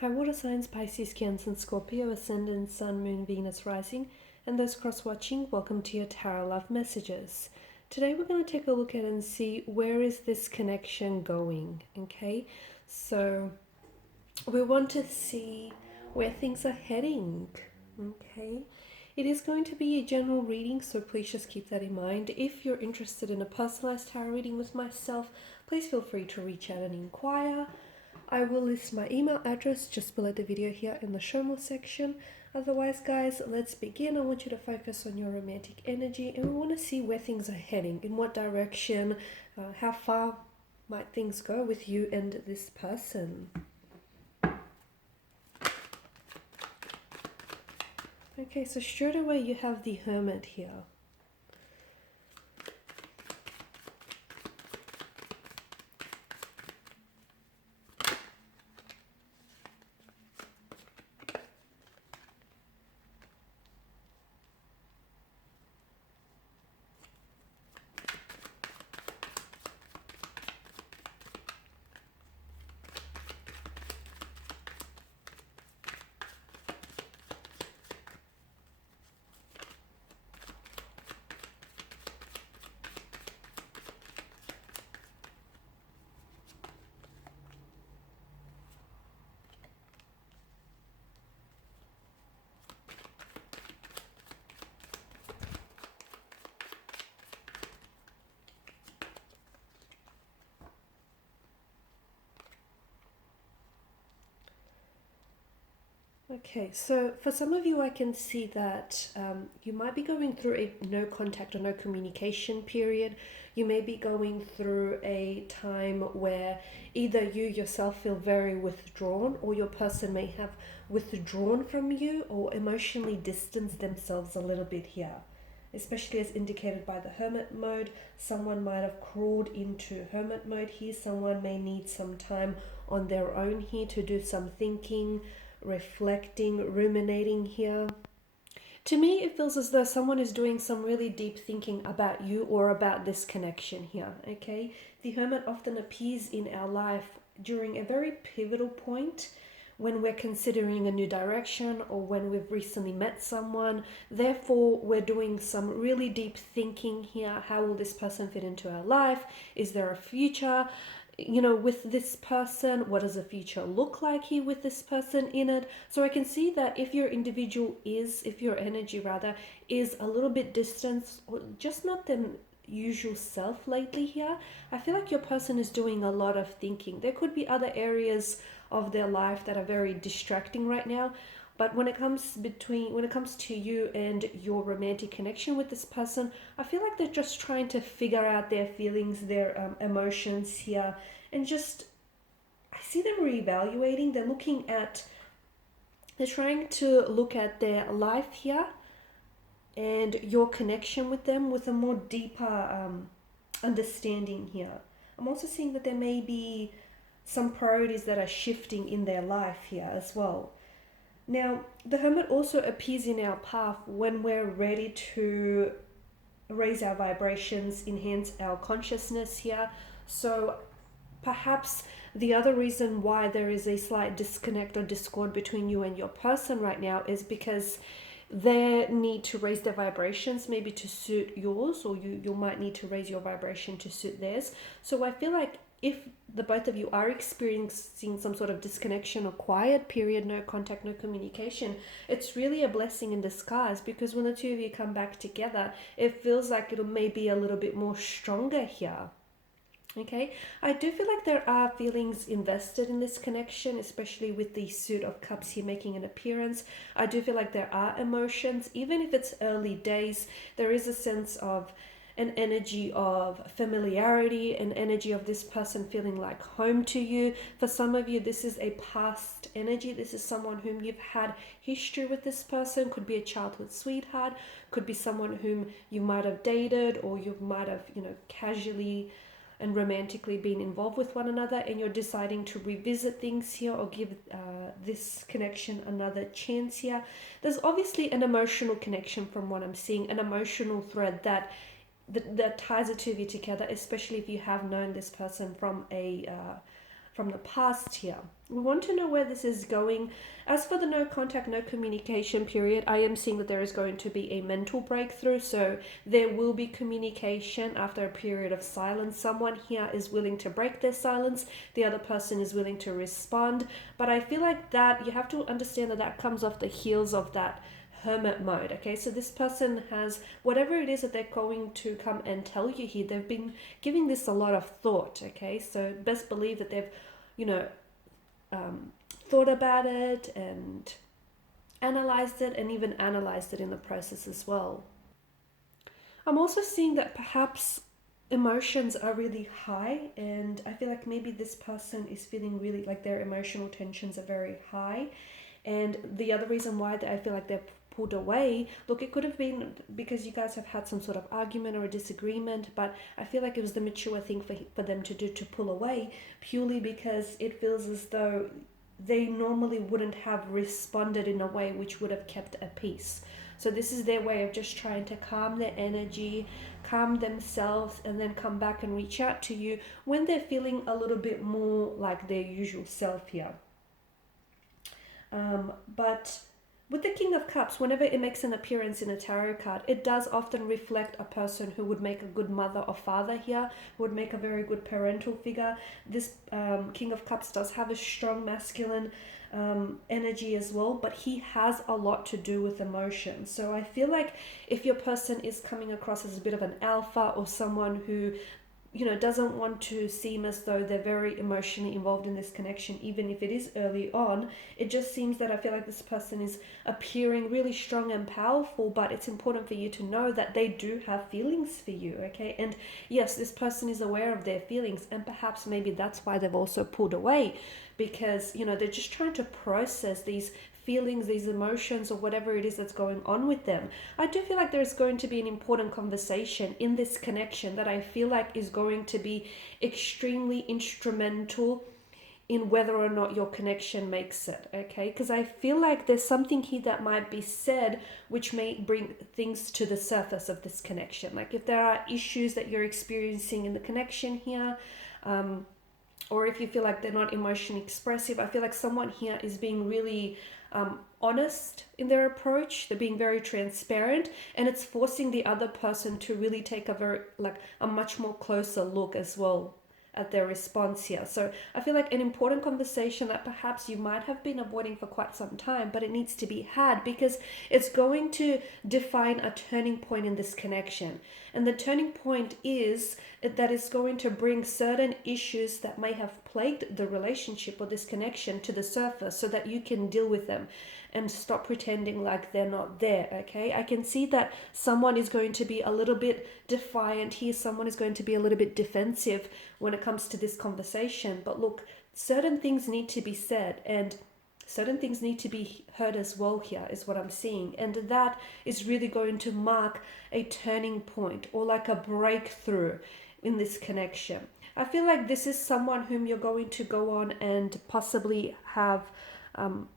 High water signs Pisces, Cancer, and Scorpio, Ascendant, Sun, Moon, Venus, Rising, and those cross-watching, welcome to your Tarot Love Messages. Today we're going to take a look at and see where is this connection going, okay? So we want to see where things are heading, okay? It is going to be a general reading, so please just keep that in mind. If you're interested in a personalized tarot reading with myself, please feel free to reach out and inquire. I will list my email address just below the video here in the show more section. Otherwise, guys, let's begin. I want you to focus on your romantic energy, and we want to see where things are heading, in what direction, how far might things go with you and this person. Okay, so straight away you have the Hermit here. Okay, so for some of you, I can see that you might be going through a no contact or no communication period. You may be going through a time where either you yourself feel very withdrawn, or your person may have withdrawn from you or emotionally distanced themselves a little bit here. Especially as indicated by the Hermit mode, someone might have crawled into Hermit mode here. Someone may need some time on their own here to do some thinking, reflecting, ruminating here. To me, it feels as though someone is doing some really deep thinking about you or about this connection here, okay? The Hermit often appears in our life during a very pivotal point, when we're considering a new direction or when we've recently met someone. Therefore, we're doing some really deep thinking here. How will this person fit into our life? Is there a future, with this person? What does the future look like here with this person in it? So I can see that if your energy rather, is a little bit distant or just not the usual self lately here, I feel like your person is doing a lot of thinking. There could be other areas of their life that are very distracting right now, but when it comes to you and your romantic connection with this person, I feel like they're just trying to figure out their feelings, their emotions here, and just, I see them reevaluating. They're trying to look at their life here and your connection with them with a more deeper understanding here. I'm also seeing that there may be some priorities that are shifting in their life here as well. Now, the Hermit also appears in our path when we're ready to raise our vibrations, enhance our consciousness here. So perhaps the other reason why there is a slight disconnect or discord between you and your person right now is because they need to raise their vibrations maybe to suit yours, or you might need to raise your vibration to suit theirs. So I feel like if the both of you are experiencing some sort of disconnection or quiet period, no contact, no communication, it's really a blessing in disguise, because when the two of you come back together, it feels like it'll maybe a little bit more stronger here. Okay, I do feel like there are feelings invested in this connection, especially with the Suit of Cups here making an appearance. I do feel like there are emotions, even if it's early days. There is a sense of an energy of familiarity, an energy of this person feeling like home to you. For some of you, this is a past energy. This is someone whom you've had history with. This person could be a childhood sweetheart, could be someone whom you might have dated, or you might have, casually and romantically been involved with one another, and you're deciding to revisit things here or give this connection another chance here. There's obviously an emotional connection from what I'm seeing, an emotional thread that ties the two of you together, especially if you have known this person from a from the past here. We want to know where this is going. As for the no contact, no communication period, I am seeing that there is going to be a mental breakthrough. So there will be communication after a period of silence. Someone here is willing to break their silence. The other person is willing to respond. But I feel like that you have to understand that that comes off the heels of that hermit mode. Okay, so this person has whatever it is that they're going to come and tell you here, they've been giving this a lot of thought. Okay, so best believe that they've, you know, thought about it and analyzed it, and even analyzed it in the process as well. I'm also seeing that perhaps emotions are really high, and I feel like maybe this person is feeling really like their emotional tensions are very high. And the other reason why I feel like they're pulled away, look, it could have been because you guys have had some sort of argument or a disagreement, but I feel like it was the mature thing for them to do, to pull away, purely because it feels as though they normally wouldn't have responded in a way which would have kept a peace. So this is their way of just trying to calm their energy, calm themselves, and then come back and reach out to you when they're feeling a little bit more like their usual self here. But with the King of Cups, whenever it makes an appearance in a tarot card, it does often reflect a person who would make a good mother or father here, who would make a very good parental figure. This King of Cups does have a strong masculine energy as well, but he has a lot to do with emotion. So I feel like if your person is coming across as a bit of an alpha, or someone who, you know, doesn't want to seem as though they're very emotionally involved in this connection, even if it is early on, it just seems that I feel like this person is appearing really strong and powerful, but it's important for you to know that they do have feelings for you, okay? And yes, this person is aware of their feelings, and perhaps maybe that's why they've also pulled away, because, you know, they're just trying to process these feelings, these emotions, or whatever it is that's going on with them. I do feel like there's going to be an important conversation in this connection that I feel like is going to be extremely instrumental in whether or not your connection makes it, okay? Because I feel like there's something here that might be said which may bring things to the surface of this connection. Like if there are issues that you're experiencing in the connection here, or if you feel like they're not emotionally expressive, I feel like someone here is being really honest in their approach. They're being very transparent, and it's forcing the other person to really take a much more closer look as well at their response here. So I feel like an important conversation that perhaps you might have been avoiding for quite some time, but it needs to be had, because it's going to define a turning point in this connection. And the turning point is that it's going to bring certain issues that may have plagued the relationship or this connection to the surface, so that you can deal with them and stop pretending like they're not there, okay? I can see that someone is going to be a little bit defiant here. Someone is going to be a little bit defensive when it comes to this conversation. But look, certain things need to be said, and certain things need to be heard as well here, is what I'm seeing. And that is really going to mark a turning point, or like a breakthrough in this connection. I feel like this is someone whom you're going to go on and possibly have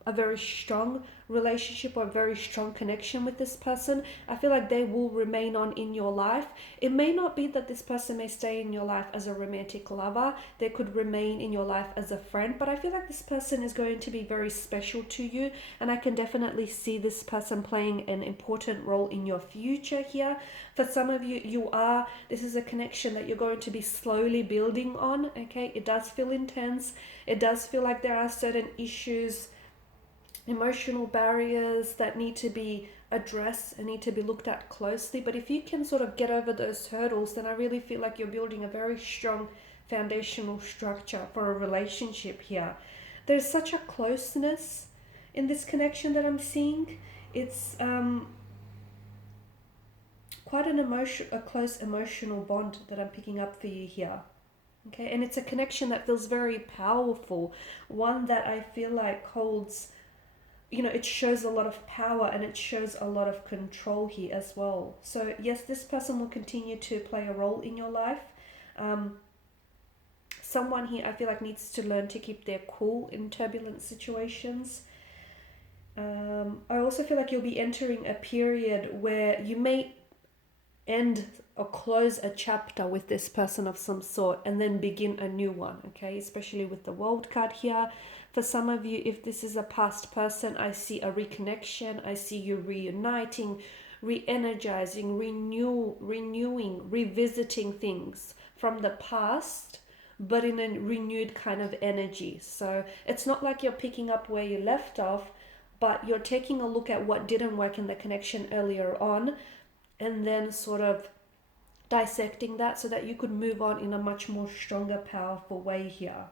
a very strong relationship or a very strong connection with this person. I feel like they will remain on in your life. It may not be that this person may stay in your life as a romantic lover. They could remain in your life as a friend, but I feel like this person is going to be very special to you, and I can definitely see this person playing an important role in your future here. For some of you, this is a connection that you're going to be slowly building on, okay? It does feel intense. It does feel like there are certain issues, emotional barriers that need to be addressed and need to be looked at closely. But if you can sort of get over those hurdles, then I really feel like you're building a very strong foundational structure for a relationship here. There's such a closeness in this connection that I'm seeing. It's quite a close emotional bond that I'm picking up for you here. Okay, and it's a connection that feels very powerful, one that I feel like holds, you know, it shows a lot of power and it shows a lot of control here as well. So yes, this person will continue to play a role in your life. Someone here I feel like needs to learn to keep their cool in turbulent situations. I also feel like you'll be entering a period where you may end or close a chapter with this person of some sort and then begin a new one, okay? Especially with the World card here. For some of you, if this is a past person, I see a reconnection. I see you reuniting, re-energizing, renewing, revisiting things from the past, but in a renewed kind of energy. So it's not like you're picking up where you left off, but you're taking a look at what didn't work in the connection earlier on, and then sort of dissecting that so that you could move on in a much more stronger, powerful way here.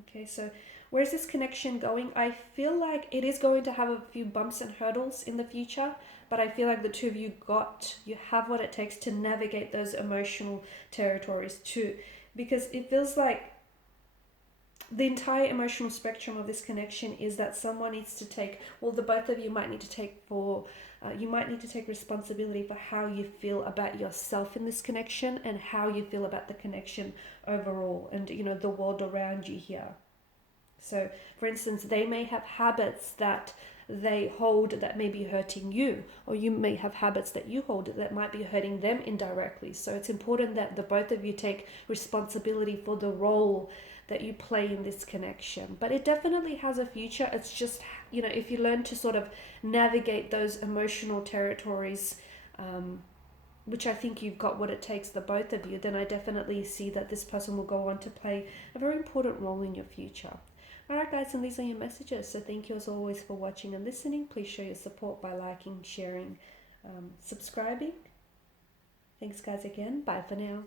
Okay, so where's this connection going? I feel like it is going to have a few bumps and hurdles in the future, but I feel like the two of you have what it takes to navigate those emotional territories too, because it feels like the entire emotional spectrum of this connection is that someone needs to take, well, the both of you might need to take responsibility for how you feel about yourself in this connection and how you feel about the connection overall and, the world around you here. So, for instance, they may have habits that they hold that may be hurting you, or you may have habits that you hold that might be hurting them indirectly. So it's important that the both of you take responsibility for the role that you play in this connection. But it definitely has a future. It's just, if you learn to sort of navigate those emotional territories, which I think you've got what it takes, the both of you, then I definitely see that this person will go on to play a very important role in your future. Alright guys, and these are your messages. So thank you as always for watching and listening. Please show your support by liking, sharing, subscribing. Thanks guys again. Bye for now.